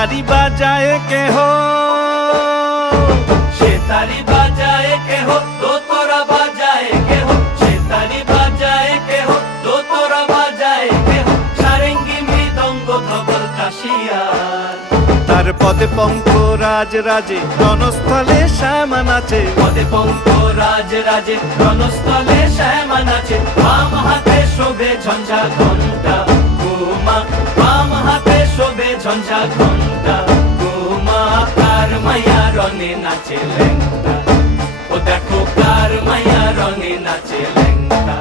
তারি বাজায় কেহ, সে তারি বাজায় কেহ, দোতরা বাজায় কেহ, সে তারি বাজায় কেহ, দোতরা বাজায় কেহ, সারেঙ্গি মৃদঙ্গ ধবল কাশিয়ার। তার পদে পঙ্ক রাজ রাজে, রণস্থলে শ্যামা নাচে। পদে পঙ্ক রাজ রাজে, রণস্থলে শ্যামা নাচে। বাম হাতে শোভে ঝঞ্ঝা ঘণ্টা ঘুমা, বাম হাতে শোভে ঝঞ্ঝা ঘণ্টা ঘুমা। কার মায়া রঙে নাচে লেঙ্গা, ও দেখো কার মায়া রঙে নাচে লেঙ্গা।